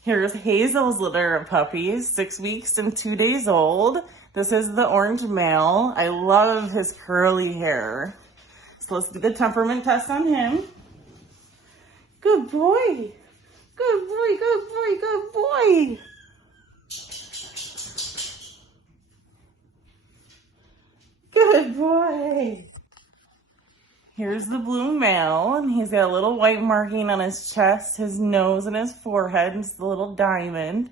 Here's Hazel's litter of puppies, 6 weeks and 2 days old. This is the orange male. I love his curly hair. So let's do the temperament test on him. Good boy. Good boy, good boy, good boy. Good boy. Here's the blue male, and he's got a little white marking on his chest, his nose, and his forehead. It's the little diamond.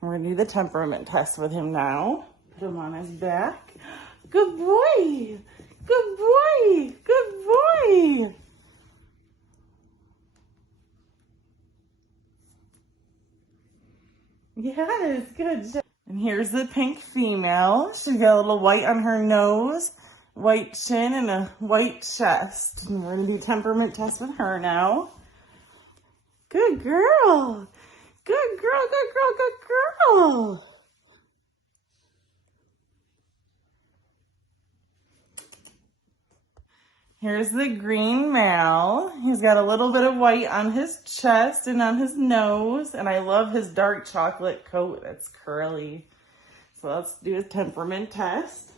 We're gonna do the temperament test with him now. Put him on his back. Good boy. Good boy. Good boy. Yes, good job. And here's the pink female. She's got a little white on her nose, white chin, and a white chest. And we're gonna do temperament test with her now. Good girl. Good girl, good girl, good girl. Here's the green male. He's got a little bit of white on his chest and on his nose. And I love his dark chocolate coat that's curly. So let's do a temperament test.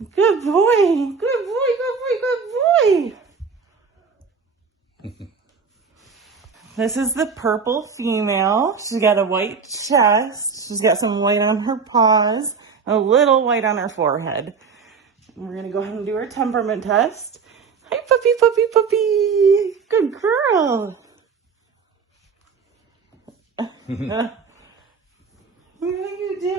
Good boy. Good boy, good boy, good boy. This is the purple female. She's got a white chest. She's got some white on her paws, a little white on her forehead. We're gonna go ahead and do our temperament test. Hi, puppy, puppy, puppy. Good girl. What are you doing?